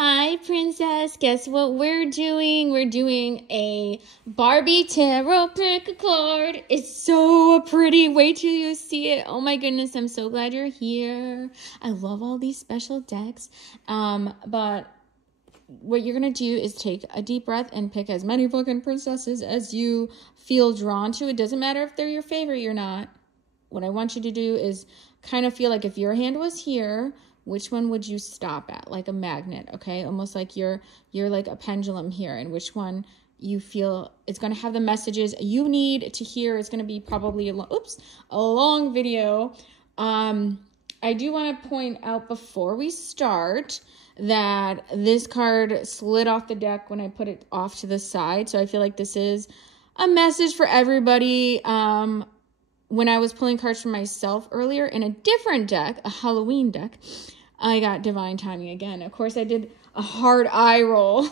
Hi, princess. Guess what we're doing? We're doing a Barbie Tarot pick a card. It's so pretty. Wait till you see it. Oh my goodness, I'm so glad you're here. I love all these special decks. But what you're going to do is take a deep breath and pick as many fucking princesses as you feel drawn to. It doesn't matter if they're your favorite or not. What I want you to do is kind of feel like if your hand was here, which one would you stop at? Like a magnet, okay? Almost like you're like a pendulum here, and which one you feel it's going to have the messages you need to hear. It's going to be probably a long video. I do want to point out before we start that this card slid off the deck when I put it off to the side. So I feel like this is a message for everybody. When I was pulling cards for myself earlier in a different deck, a Halloween deck, I got divine timing again. Of course, I did a hard eye roll.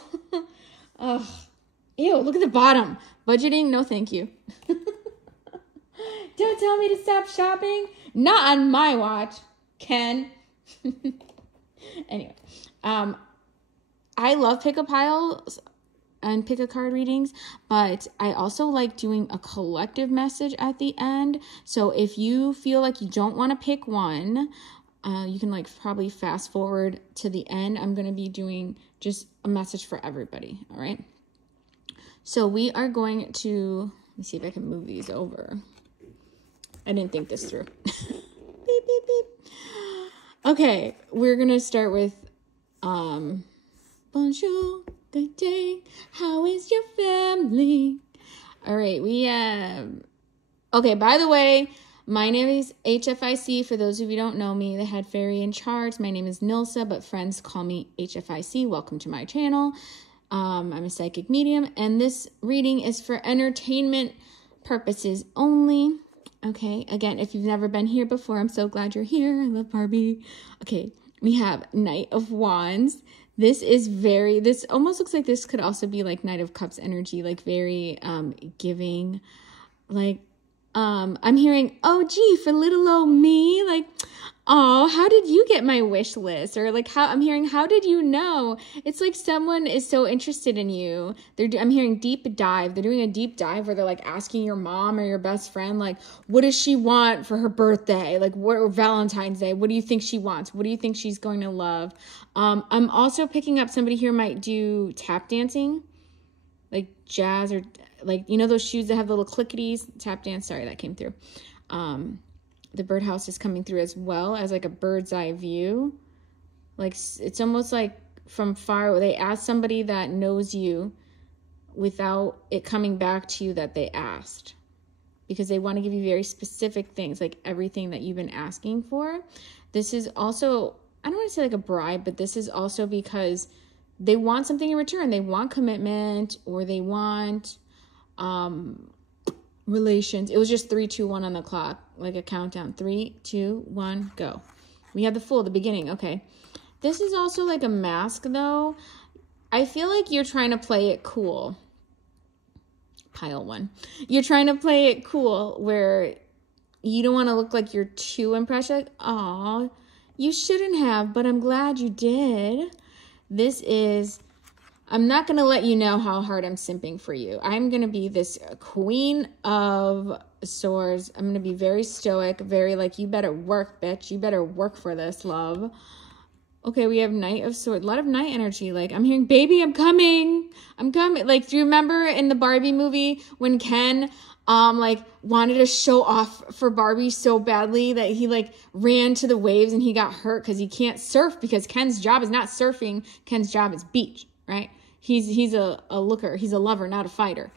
Ugh. Ew, look at the bottom. Budgeting? No, thank you. Don't tell me to stop shopping. Not on my watch, Ken. Anyway, I love pick-a-piles and pick-a-card readings, but I also like doing a collective message at the end. So if you feel like you don't want to pick one, you can like probably fast forward to the end. I'm going to be doing just a message for everybody. All right. So we are going to, let me see if I can move these over. I didn't think this through. Beep, beep, beep. Okay. We're going to start with, bonjour, good day. How is your family? All right. Okay. By the way, my name is HFIC. For those of you who don't know me, the head fairy in charge. My name is Nilsa, but friends call me HFIC. Welcome to my channel. I'm a psychic medium, and this reading is for entertainment purposes only. Okay, again, if you've never been here before, I'm so glad you're here. I love Barbie. Okay, we have Knight of Wands. This almost looks like this could also be like Knight of Cups energy, like very giving, like, I'm hearing, oh, gee, for little old me, like, oh, how did you get my wish list? Or like, I'm hearing, how did you know? It's like someone is so interested in you. I'm hearing deep dive. They're doing a deep dive where they're like asking your mom or your best friend, like, what does she want for her birthday? Like, or Valentine's Day? What do you think she wants? What do you think she's going to love? I'm also picking up somebody here might do tap dancing, like jazz or like, you know, those shoes that have the little clickities, tap dance. Sorry, that came through. The birdhouse is coming through as well as like a bird's eye view. Like it's almost like from far, they ask somebody that knows you without it coming back to you that they asked, because they want to give you very specific things, like everything that you've been asking for. This is also, I don't want to say like a bribe, but this is also because they want something in return. They want commitment, or they want relations. It was just 3, 2, 1 on the clock, like a countdown. 3, 2, 1, go. We have the Fool, the beginning. Okay. This is also like a mask though. I feel like you're trying to play it cool. Pile 1. You're trying to play it cool where you don't want to look like you're too impressed. Like, aw, you shouldn't have, but I'm glad you did. This is, I'm not going to let you know how hard I'm simping for you. I'm going to be this Queen of Swords. I'm going to be very stoic, very like, you better work, bitch. You better work for this, love. Okay, we have Knight of Swords. A lot of night energy. Like, I'm hearing, baby, I'm coming. I'm coming. Like, do you remember in the Barbie movie when Ken, like, wanted to show off for Barbie so badly that he, like, ran to the waves and he got hurt because he can't surf, because Ken's job is not surfing. Ken's job is beach, right? He's a looker. He's a lover, not a fighter.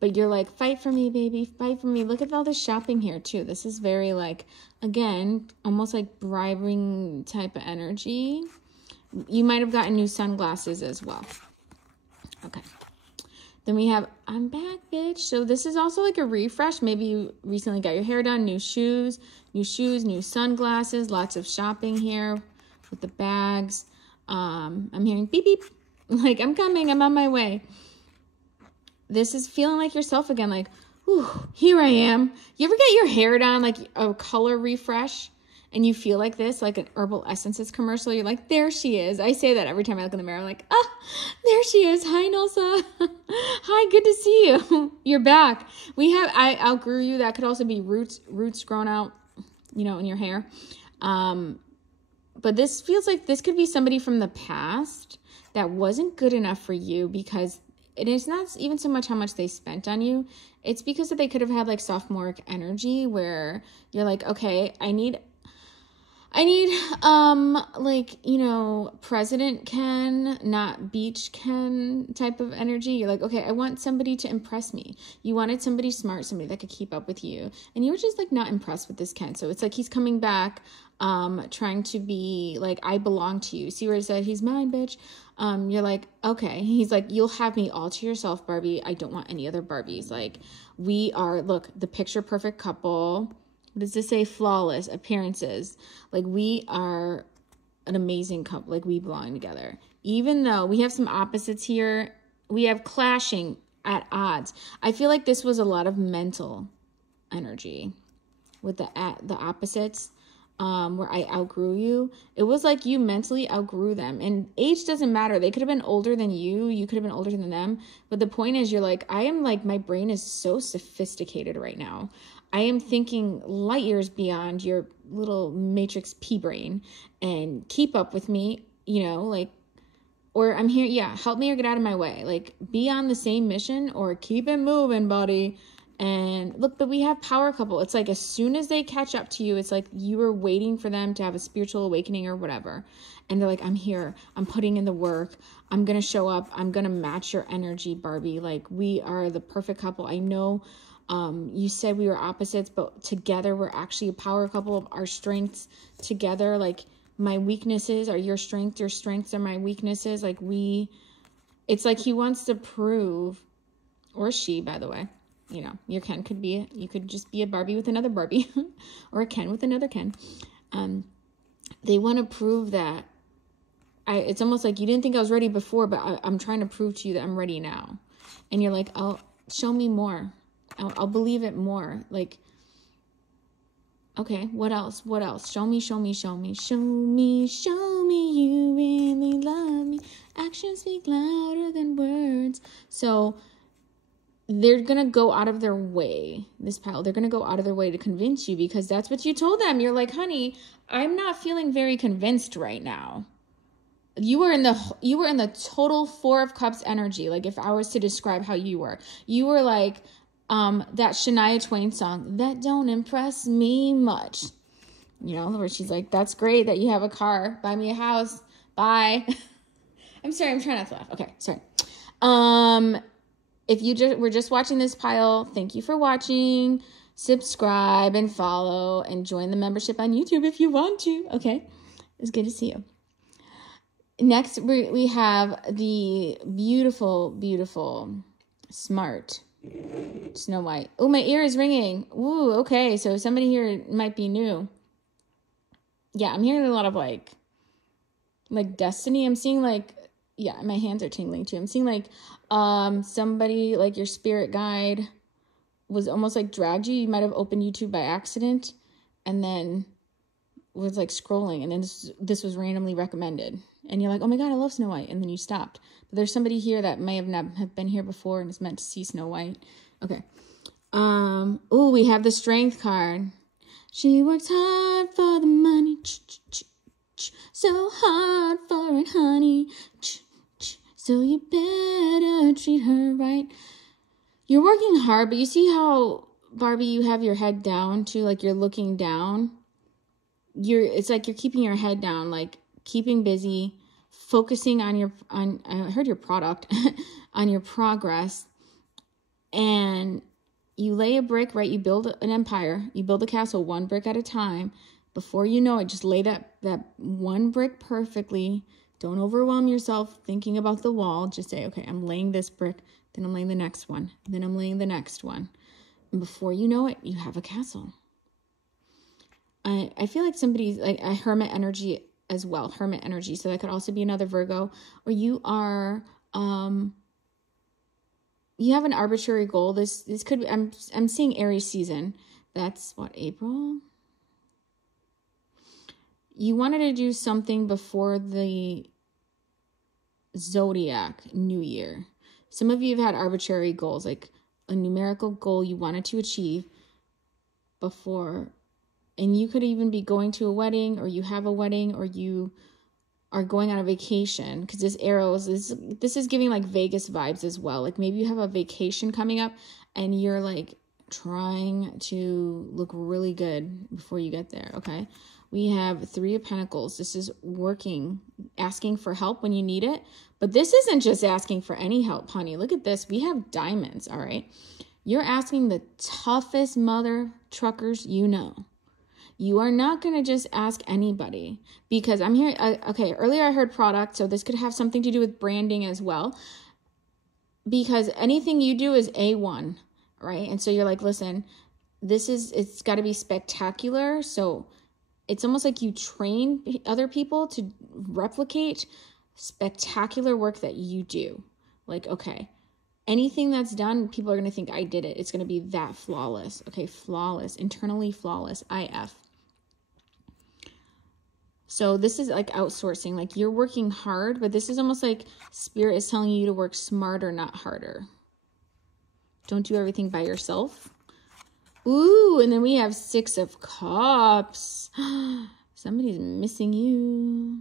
But you're like, fight for me, baby. Fight for me. Look at all this shopping here, too. This is very, like, again, almost like bribing type of energy. You might have gotten new sunglasses as well. Okay. Then we have, I'm back, bitch. So this is also like a refresh. Maybe you recently got your hair done. New shoes, new sunglasses. Lots of shopping here with the bags. I'm hearing beep, beep. Like, I'm coming. I'm on my way. This is feeling like yourself again. Like, whew, here I am. You ever get your hair done, like a color refresh? and you feel like this, like an herbal essences commercial, you're like, there she is. I say that every time I look in the mirror. I'm like, ah, there she is. Hi, Nelsa. Hi, good to see you. You're back. I outgrew you. That could also be roots grown out, you know, in your hair. But this feels like this could be somebody from the past that wasn't good enough for you, because it is not even so much how much they spent on you. It's because they could have had like sophomoric energy where you're like, okay, I need like, you know, President Ken, not Beach Ken type of energy. You're like, okay, I want somebody to impress me. You wanted somebody smart, somebody that could keep up with you. And you were just like not impressed with this Ken. So it's like he's coming back, trying to be like, I belong to you. See where he said, he's mine, bitch. You're like, okay. He's like, you'll have me all to yourself, Barbie. I don't want any other Barbies. Like, we are, look, the picture perfect couple. What does this say? Flawless appearances. Like, we are an amazing couple. Like, we belong together. Even though we have some opposites here, we have clashing at odds. I feel like this was a lot of mental energy with the opposites. Where I outgrew you. It was like you mentally outgrew them. And age doesn't matter. They could have been older than you. You could have been older than them. But the point is, you're like, I am like, my brain is so sophisticated right now. I am thinking light years beyond your little matrix P brain, and keep up with me, you know, like, or I'm here. Yeah. Help me or get out of my way. Like, be on the same mission or keep it moving, buddy. And look, but we have power couple. It's like as soon as they catch up to you, it's like you were waiting for them to have a spiritual awakening or whatever. And they're like, I'm here. I'm putting in the work. I'm going to show up. I'm going to match your energy, Barbie. Like, we are the perfect couple. I know you said we were opposites, but together we're actually a power couple of our strengths together. Like, my weaknesses are your strength. Your strengths are my weaknesses. Like, it's like he wants to prove, or she, by the way. You know, your Ken could be, you could just be a Barbie with another Barbie or a Ken with another Ken. They want to prove that it's almost like you didn't think I was ready before, but I'm trying to prove to you that I'm ready now. And you're like, oh, show me more. I'll believe it more. Like, okay, what else? What else? Show me, show me, show me, show me, show me you really love me. Actions speak louder than words. So they're going to go out of their way, this pile, they're going to go out of their way to convince you, because that's what you told them. You're like, honey, I'm not feeling very convinced right now. You were in the total Four of Cups energy. Like, if I was to describe how you were like, that Shania Twain song, that don't impress me much. You know, where she's like, that's great that you have a car. Buy me a house. Bye. I'm sorry. I'm trying not to laugh. Okay. Sorry. If you were just watching this pile, thank you for watching. Subscribe and follow and join the membership on YouTube if you want to. Okay. It's good to see you. Next, we have the beautiful, beautiful, smart Snow White. Oh, my ear is ringing. Ooh, okay. So somebody here might be new. Yeah, I'm hearing a lot of like destiny. I'm seeing like, yeah, my hands are tingling too. I'm seeing like somebody, like your spirit guide was almost like dragged you. You might have opened YouTube by accident and then was like scrolling, and then this was randomly recommended. And you're like, oh my God, I love Snow White. And then you stopped. But there's somebody here that may have been here before and is meant to see Snow White. Okay. Oh, we have the Strength card. She works hard for the money. So hard for it, honey. So you better treat her right. You're working hard, but you see how, Barbie, you have your head down too, like you're looking down. It's like you're keeping your head down, like keeping busy, focusing on I heard your product, on your progress. And you lay a brick, right? You build an empire. You build a castle one brick at a time. Before you know it, just lay that one brick perfectly. Don't overwhelm yourself thinking about the wall. Just say, okay, I'm laying this brick, then I'm laying the next one, then I'm laying the next one. And before you know it, you have a castle. I feel like somebody's like a hermit energy as well, hermit energy. So that could also be another Virgo, or you are, you have an arbitrary goal. This could be, I'm seeing Aries season. That's what, April? you wanted to do something before the zodiac new year. Some of you have had arbitrary goals, like a numerical goal you wanted to achieve before. And you could even be going to a wedding, or you have a wedding, or you are going on a vacation, because this arrow is, this is giving like Vegas vibes as well. Like maybe you have a vacation coming up and you're like trying to look really good before you get there. Okay. We have 3 of Pentacles. This is working, asking for help when you need it. But this isn't just asking for any help, honey. Look at this. We have diamonds. All right. You're asking the toughest mother truckers you know. You are not going to just ask anybody, because I'm here. Okay, earlier I heard product, so this could have something to do with branding as well, because anything you do is A1, right? And so you're like, listen, it's got to be spectacular. So it's almost like you train other people to replicate spectacular work that you do. Like, okay, anything that's done, people are going to think I did it. It's going to be that flawless. Okay, flawless, internally flawless, IF. So this is like outsourcing, like you're working hard, but this is almost like Spirit is telling you to work smarter, not harder. Don't do everything by yourself. Ooh, and then we have 6 of Cups. Somebody's missing you.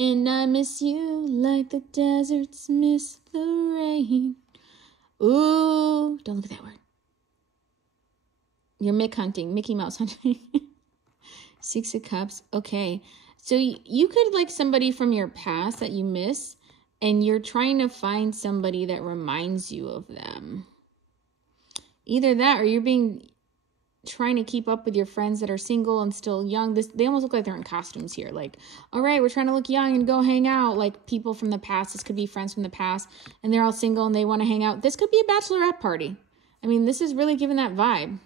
And I miss you like the deserts miss the rain. Ooh, don't look at that word. You're Mick hunting, Mickey Mouse hunting. 6 of Cups. Okay. So you could like somebody from your past that you miss, and you're trying to find somebody that reminds you of them. Either that, or you're trying to keep up with your friends that are single and still young. They almost look like they're in costumes here. Like, all right, we're trying to look young and go hang out. Like people from the past. This could be friends from the past, and they're all single and they want to hang out. This could be a bachelorette party. I mean, this is really giving that vibe.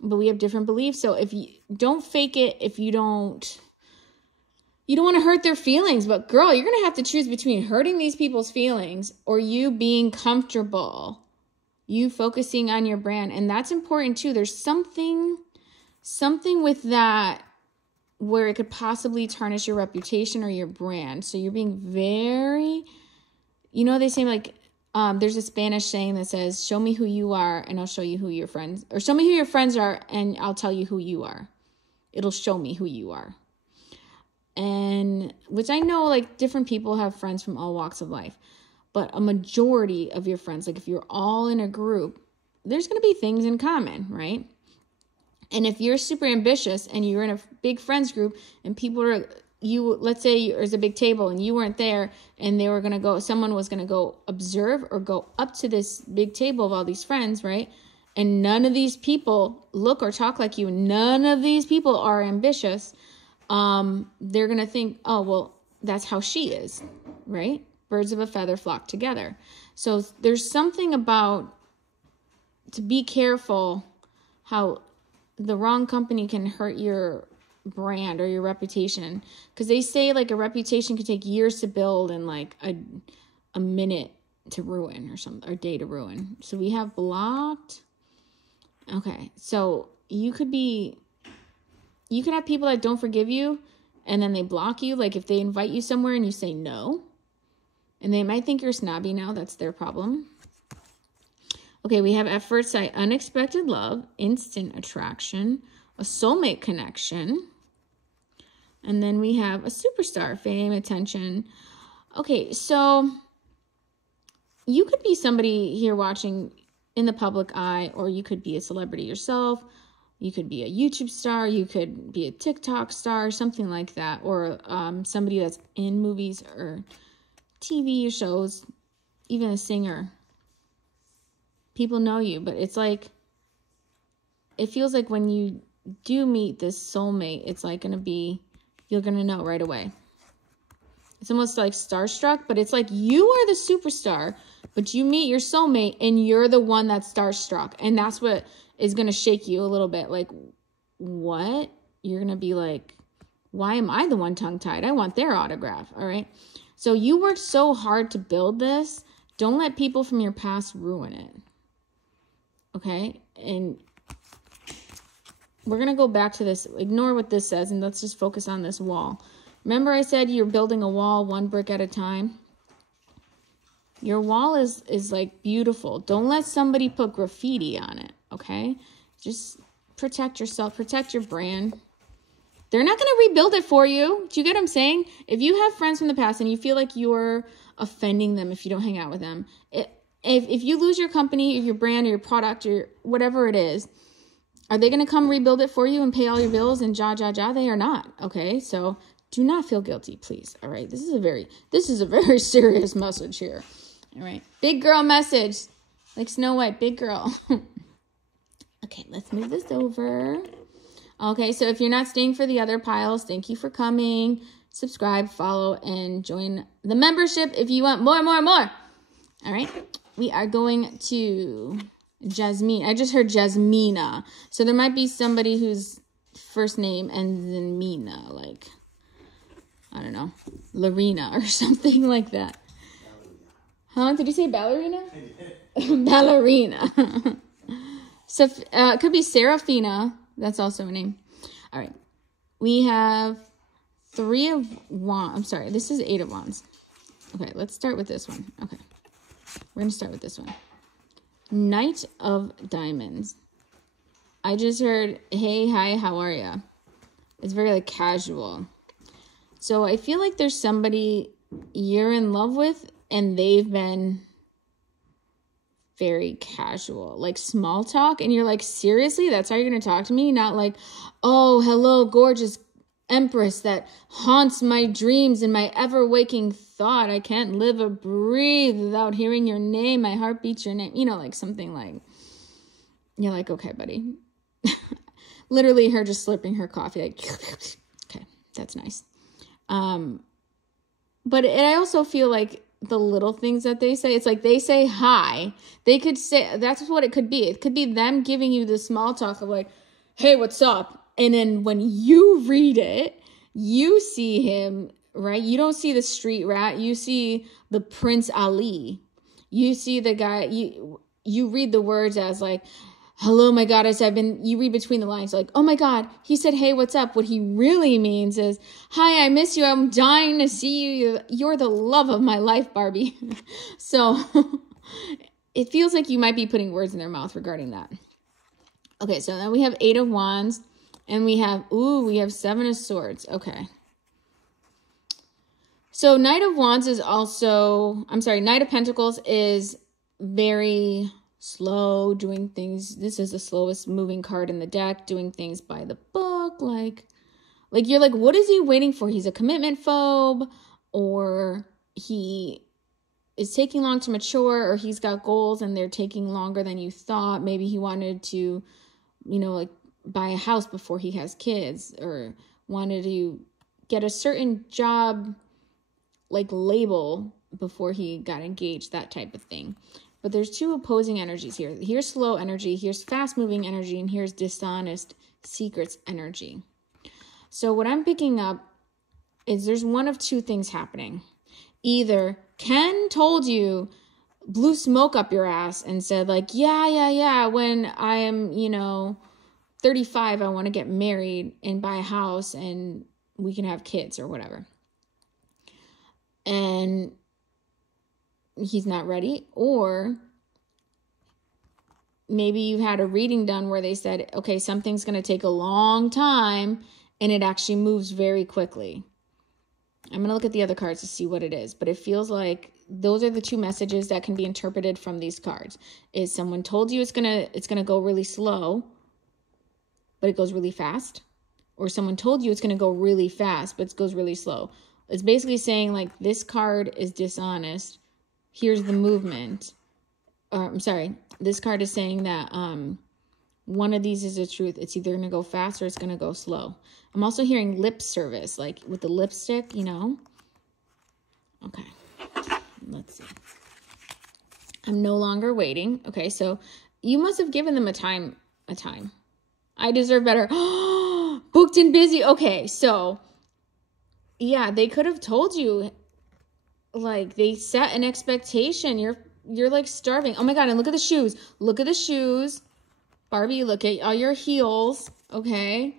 But we have different beliefs. So if you don't fake it, if you don't want to hurt their feelings. But girl, you're going to have to choose between hurting these people's feelings or you being comfortable, you focusing on your brand. And that's important too. There's something with that where it could possibly tarnish your reputation or your brand. So you're being very, they say like, there's a Spanish saying that says, show me who you are and I'll show you who your friends, or show me who your friends are and I'll tell you who you are. It'll show me who you are. And which I know like different people have friends from all walks of life, but a majority of your friends, like if you're all in a group, there's going to be things in common, right? And if you're super ambitious and you're in a big friends group and people are, let's say there's a big table and you weren't there and someone was going to go observe or go up to this big table of all these friends, right? And none of these people look or talk like you. None of these people are ambitious. They're going to think, oh, well, that's how she is, right? Birds of a feather flock together. So there's something about, to be careful how the wrong company can hurt your brand or your reputation, because they say like a reputation could take years to build and like a minute to ruin or something, or day to ruin. So we have blocked. Okay, so you could have people that don't forgive you and then they block you. Like if they invite you somewhere and you say no, and they might think you're snobby now, that's their problem. Okay, we have at first sight, unexpected love, instant attraction, a soulmate connection. And then we have a superstar, fame, attention. Okay, so you could be somebody here watching in the public eye, or you could be a celebrity yourself. You could be a YouTube star. You could be a TikTok star, something like that. Or somebody that's in movies or TV shows, even a singer. People know you, but it's like, it feels like when you do meet this soulmate, it's like you're going to know right away. It's almost like starstruck, but it's like you are the superstar, but you meet your soulmate and you're the one that's starstruck. And that's what is going to shake you a little bit. Like, what? You're going to be like, why am I the one tongue-tied? I want their autograph. All right. So you worked so hard to build this. Don't let people from your past ruin it. Okay. And we're going to go back to this. Ignore what this says, and let's just focus on this wall. Remember I said you're building a wall one brick at a time? Your wall is like beautiful. Don't let somebody put graffiti on it, okay? Just protect yourself, protect your brand. They're not going to rebuild it for you. Do you get what I'm saying? If you have friends from the past and you feel like you're offending them if you don't hang out with them, if you lose your company or your brand or your product or whatever it is, are they going to come rebuild it for you and pay all your bills and ja? They are not, okay? So do not feel guilty, please, all right? This is a very serious message here, all right? Big girl message, like Snow White, big girl. Okay, let's move this over. Okay, so if you're not staying for the other piles, thank you for coming. Subscribe, follow, and join the membership if you want more. All right, we are going to Jasmine. I just heard Jasmina. So there might be somebody whose first name ends in Mina, like, I don't know, Lorena or something like that. Huh? Did you say ballerina? Ballerina. So it could be Serafina. That's also a name. All right. We have 3 of Wands. I'm sorry. This is 8 of Wands. Okay, let's start with this one. Okay. We're going to start with this one. Knight of Diamonds. I just heard, hey, hi, how are ya? It's very, like, casual. So I feel like there's somebody you're in love with and they've been very casual, like small talk. And you're like, seriously? That's how you're going to talk to me? Not like, oh, hello, gorgeous empress that haunts my dreams and my ever-waking thought. I can't live or breathe without hearing your name. My heart beats your name. You know, like something like, you're like, okay, buddy. Literally her just slurping her coffee. Like, okay, that's nice. But I also feel like the little things that they say, it's like they say hi. They could say, that's what it could be. It could be them giving you the small talk of like, hey, what's up? And then when you read it, you see him, right? You don't see the street rat. You see the Prince Ali. You see the guy, you read the words as like, hello, my goddess, you read between the lines like, oh my God, he said, hey, what's up? What he really means is, hi, I miss you. I'm dying to see you. You're the love of my life, Barbie. So it feels like you might be putting words in their mouth regarding that. Okay, so then we have 8 of Wands and we have 7 of Swords. Okay. So Knight of Wands is also, Knight of Pentacles is very slow, doing things. This is the slowest moving card in the deck, doing things by the book. Like you're like, what is he waiting for? He's a commitment phobe, or he is taking long to mature, or he's got goals and they're taking longer than you thought. Maybe he wanted to, like buy a house before he has kids, or wanted to get a certain job, like label before he got engaged, that type of thing. But there's 2 opposing energies here. Here's slow energy, here's fast-moving energy, and here's dishonest secrets energy. So what I'm picking up is there's one of 2 things happening. Either Ken told you, blew smoke up your ass and said like, yeah, when I am, 35, I want to get married and buy a house and we can have kids or whatever. And he's not ready, or maybe you had a reading done where they said, okay, something's going to take a long time and it actually moves very quickly. I'm going to look at the other cards to see what it is, but it feels like those are the 2 messages that can be interpreted from these cards. Is someone told you it's going to go really slow, but it goes really fast, or someone told you it's going to go really fast, but it goes really slow. It's basically saying like, this card is dishonest. Here's the movement. This card is saying that one of these is the truth. It's either going to go fast or it's going to go slow. I'm also hearing lip service, like with the lipstick, Okay, let's see. I'm no longer waiting. Okay, so you must have given them a time. I deserve better. Booked and busy. Okay, so yeah, they could have told you, like they set an expectation. You're like starving. Oh my God. And look at the shoes. Look at the shoes. Barbie, look at all your heels, okay?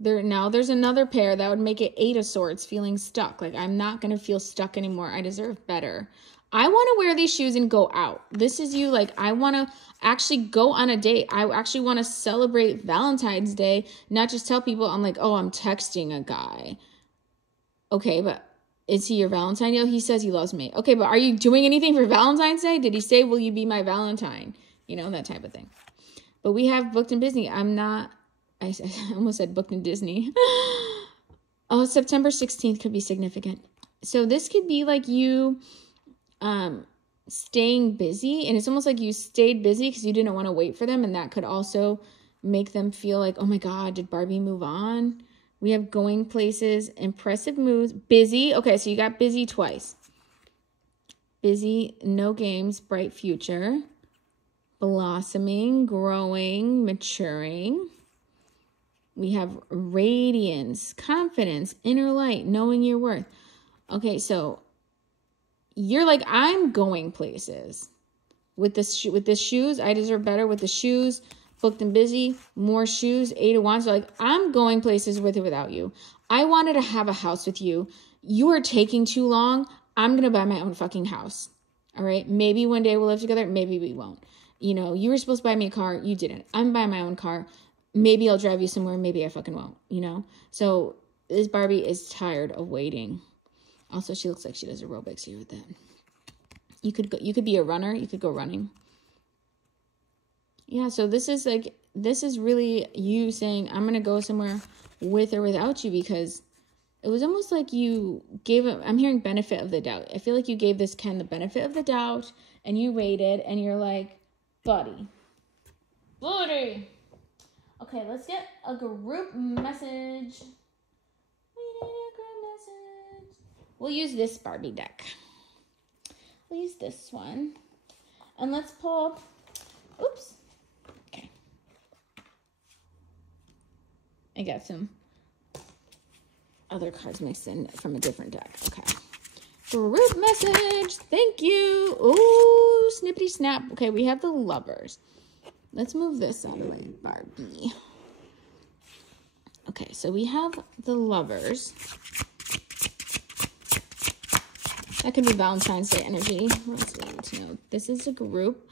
Now there's another pair that would make it 8 of Swords, feeling stuck. Like, I'm not going to feel stuck anymore. I deserve better. I want to wear these shoes and go out. This is you. Like, I want to actually go on a date. I actually want to celebrate Valentine's Day, not just tell people I'm like, oh, I'm texting a guy. Okay, but is he your Valentine? Yo, he says he loves me. Okay, but are you doing anything for Valentine's Day? Did he say, will you be my Valentine? You know, that type of thing. But we have booked in Disney. I almost said booked in Disney. Oh, September 16th could be significant. So this could be like you staying busy. And it's almost like you stayed busy because you didn't want to wait for them. And that could also make them feel like, oh my God, did Barbie move on? We have going places, impressive moves, busy. Okay, so you got busy twice. Busy, no games, bright future. Blossoming, growing, maturing. We have radiance, confidence, inner light, knowing your worth. Okay, so you're like, I'm going places. With the shoes, I deserve better. With the shoes, booked and busy, more shoes, 8 of Wands. So like, I'm going places with or without you. I wanted to have a house with you. You are taking too long. I'm going to buy my own fucking house. All right? Maybe one day we'll live together. Maybe we won't. You know, you were supposed to buy me a car. You didn't. I'm buying my own car. Maybe I'll drive you somewhere. Maybe I fucking won't, you know? So this Barbie is tired of waiting. Also, she looks like she does aerobics here with that. You could be a runner. You could go running. Yeah, so this is really you saying, I'm going to go somewhere with or without you, because it was almost like you gave it, I'm hearing benefit of the doubt. I feel like you gave this Ken the benefit of the doubt and you waited and you're like, buddy. Okay, let's get a group message. We'll use this Barbie deck. We'll use this one. And let's pull, oops. Okay. I got some other cards mixed in from a different deck. Okay. Group message. Thank you. Ooh, snippity snap. Okay, we have the Lovers. Let's move this out of the way, Barbie. Okay, so we have the Lovers. That could be Valentine's Day energy. This is a group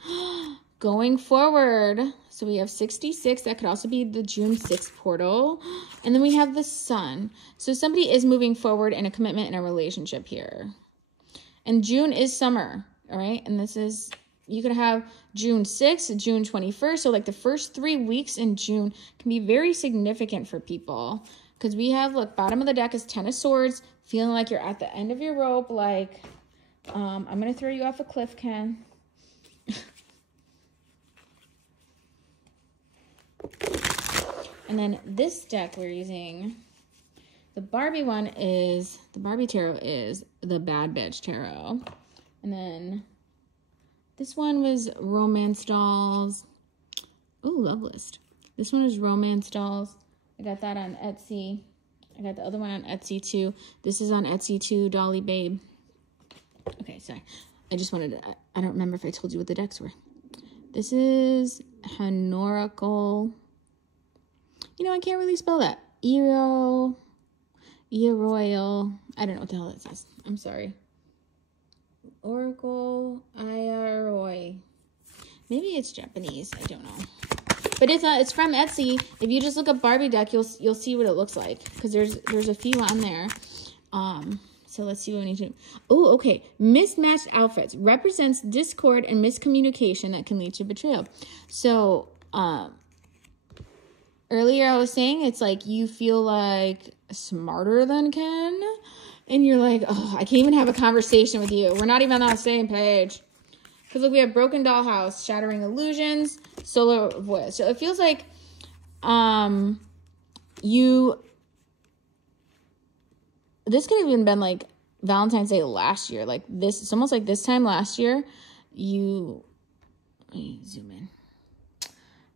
going forward. So we have 66. That could also be the June 6th portal. And then we have the Sun. So somebody is moving forward in a commitment in a relationship here. And June is summer, all right? And this is, you could have June 6th, June 21st. So like the first 3 weeks in June can be very significant for people. Because we have, look, bottom of the deck is 10 of Swords. Feeling like you're at the end of your rope. Like, I'm going to throw you off a cliff, Ken. And then this deck we're using, the Barbie one is, the Barbie Tarot is the Bad Bitch Tarot. And then this one was Romance Dolls. Ooh, Love List. This one is Romance Dolls. I got that on Etsy. I got the other one on Etsy too. This is on Etsy too, Dolly Babe. Okay, sorry. I just wanted to, I don't remember if I told you what the decks were. This is Honoracle. You know, I can't really spell that. Eroyal. I don't know what the hell that says. I'm sorry. Oracle. Iaroi. Maybe it's Japanese. I don't know. But it's from Etsy. If you just look up Barbie deck, you'll see what it looks like. Because there's a few on there. So let's see what we need to do. Oh, okay. Mismatched outfits represents discord and miscommunication that can lead to betrayal. So, earlier I was saying it's like you feel like smarter than Ken. And you're like, oh, I can't even have a conversation with you. We're not even on the same page. Because look, we have Broken Dollhouse, Shattering Illusions, Solar Voice. So it feels like this could have even been like Valentine's Day last year. Like this, it's almost like this time last year, let me zoom in.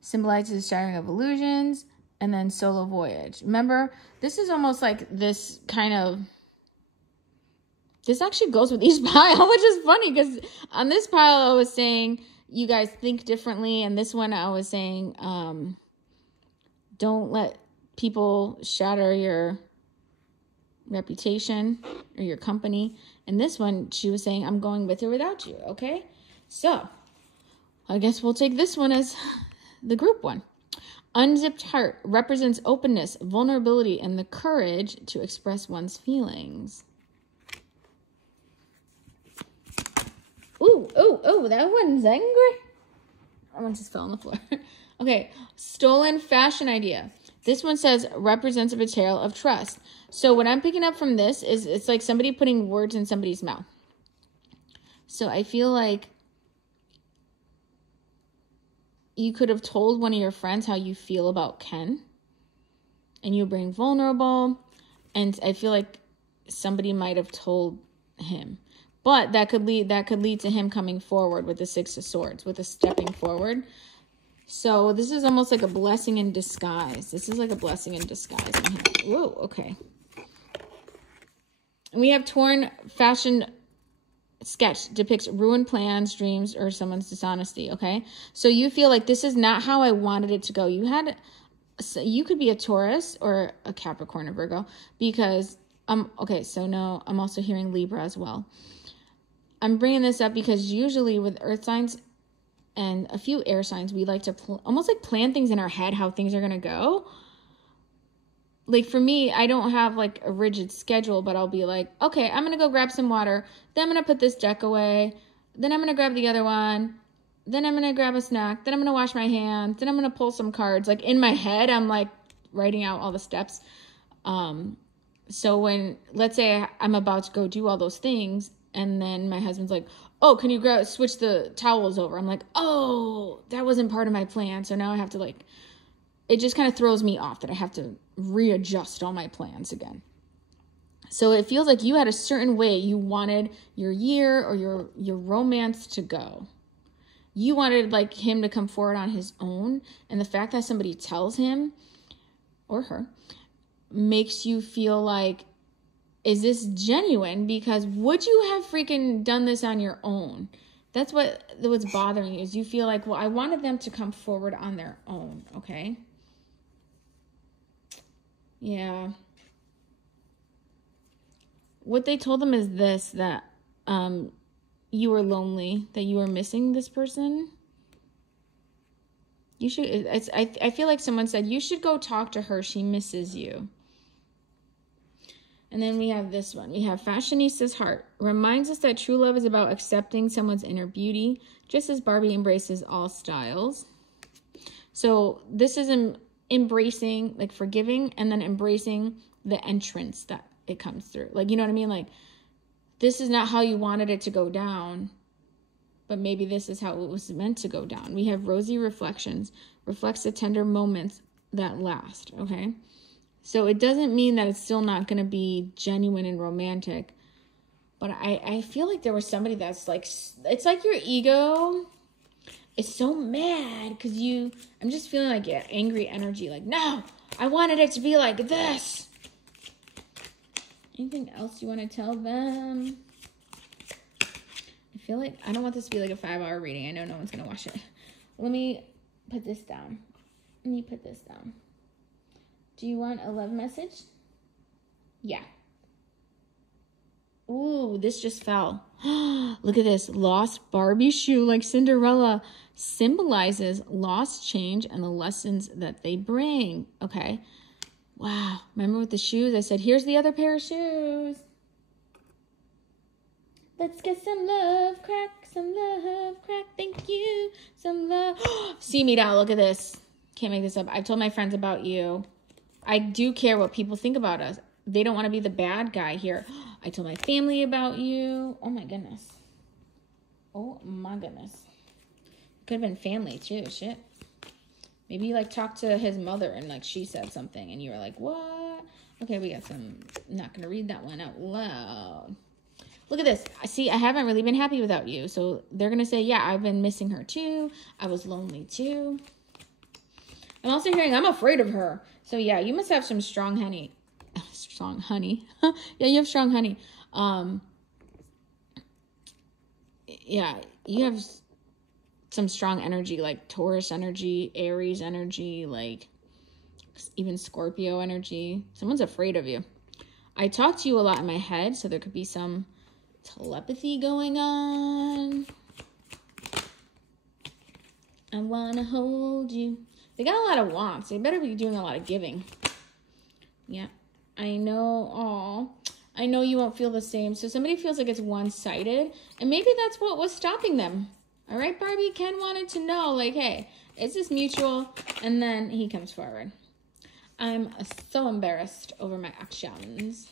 Symbolizes Shattering of Illusions and then Solo Voyage. Remember, this is almost like this kind of, this actually goes with each pile, which is funny because on this pile I was saying you guys think differently. And this one I was saying, don't let people shatter your reputation or your company. And this one, she was saying, I'm going with or without you. Okay. So I guess we'll take this one as the group one. Unzipped heart represents openness, vulnerability, and the courage to express one's feelings. Ooh, that one's angry. That one just fell on the floor. Okay, stolen fashion idea. This one says represents a betrayal of trust. So what I'm picking up from this is it's like somebody putting words in somebody's mouth. So I feel like you could have told one of your friends how you feel about Ken, and you were being vulnerable, and I feel like somebody might have told him. But that could lead to him coming forward with the Six of Swords, with a stepping forward. So this is almost like a blessing in disguise. This is like a blessing in disguise in here. Whoa, okay. And we have torn fashion sketch depicts ruined plans, dreams, or someone's dishonesty, okay? So you feel like this is not how I wanted it to go. You could be a Taurus or a Capricorn or Virgo because, okay, so no, I'm also hearing Libra as well. I'm bringing this up because usually with earth signs and a few air signs, we like to almost like plan things in our head, how things are going to go. Like for me, I don't have like a rigid schedule, but I'll be like, okay, I'm going to go grab some water. Then I'm going to put this deck away. Then I'm going to grab the other one. Then I'm going to grab a snack. Then I'm going to wash my hands. Then I'm going to pull some cards. Like in my head, I'm like writing out all the steps. So when, let's say I'm about to go do all those things, and then my husband's like, oh, can you switch the towels over? I'm like, oh, that wasn't part of my plan. So now I have to like, it just kind of throws me off that I have to readjust all my plans again. So it feels like you had a certain way you wanted your year or your romance to go. You wanted like him to come forward on his own. And the fact that somebody tells him or her makes you feel like, is this genuine? Because would you have freaking done this on your own? That's what's bothering you, is you feel like, well, I wanted them to come forward on their own, okay? Yeah. What they told them is this, that you were lonely, that you were missing this person. You should, I feel like someone said, you should go talk to her. She misses you. And then we have this one. We have Fashionista's Heart. Reminds us that true love is about accepting someone's inner beauty, just as Barbie embraces all styles. So this is embracing, like forgiving, and then embracing the entrance that it comes through. Like, you know what I mean? Like, this is not how you wanted it to go down, but maybe this is how it was meant to go down. We have Rosy Reflections. Reflects the tender moments that last, okay? So it doesn't mean that it's still not going to be genuine and romantic. But I feel like there was somebody that's like, it's like your ego is so mad because I'm just feeling like angry energy. Like, no, I wanted it to be like this. Anything else you want to tell them? I feel like I don't want this to be like a 5-hour reading. I know no one's going to watch it. Let me put this down. Do you want a love message? Yeah. Ooh, this just fell. Look at this. Lost Barbie shoe like Cinderella symbolizes lost change and the lessons that they bring. Okay. Wow. Remember with the shoes? I said, here's the other pair of shoes. Let's get some love crack. Thank you. Some love. See me now. Look at this. Can't make this up. I've told my friends about you. I do care what people think about us. They don't want to be the bad guy here. I told my family about you. Oh, my goodness. Could have been family, too. Shit. Maybe you, like, talked to his mother and, like, she said something. And you were like, what? Okay, we got some. I'm not going to read that one out loud. Look at this. See, I haven't really been happy without you. So they're going to say, yeah, I've been missing her, too. I was lonely, too. I'm also hearing I'm afraid of her. So, yeah, you must have some strong honey. Strong honey. Yeah, you have strong honey. Yeah, you have some strong energy, like Taurus energy, Aries energy, like even Scorpio energy. Someone's afraid of you. I talk to you a lot in my head, so there could be some telepathy going on. I want to hold you. They got a lot of wants. They better be doing a lot of giving. Yeah, I know. Oh, I know you won't feel the same. So somebody feels like it's one-sided, and maybe that's what was stopping them. All right, Barbie, Ken wanted to know, like, hey, is this mutual? And then he comes forward. I'm so embarrassed over my actions.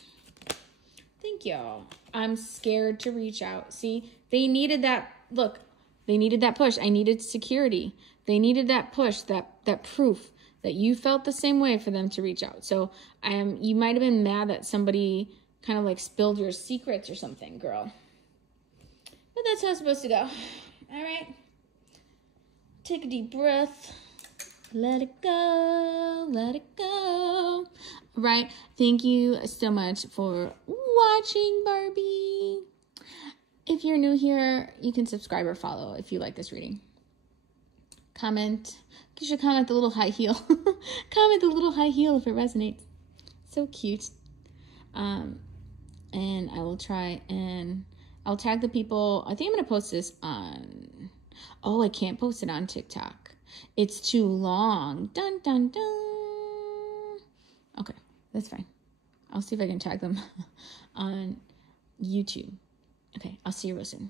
Thank you. I'm scared to reach out. See, they needed that. Look, they needed that push. I needed security. They needed that push, that proof that you felt the same way for them to reach out. So you might have been mad that somebody kind of like spilled your secrets or something, girl. But that's how it's supposed to go. All right. Take a deep breath. Let it go. Let it go. All right. Thank you so much for watching, Barbie. If you're new here, you can subscribe or follow if you like this reading. Comment. You should comment the little high heel. Comment the little high heel if it resonates. So cute. And I will try and I'll tag the people. I think I'm going to post this on... Oh, I can't post it on TikTok. It's too long. Dun, dun, dun. Okay, that's fine. I'll see if I can tag them on YouTube. Okay, I'll see you real soon.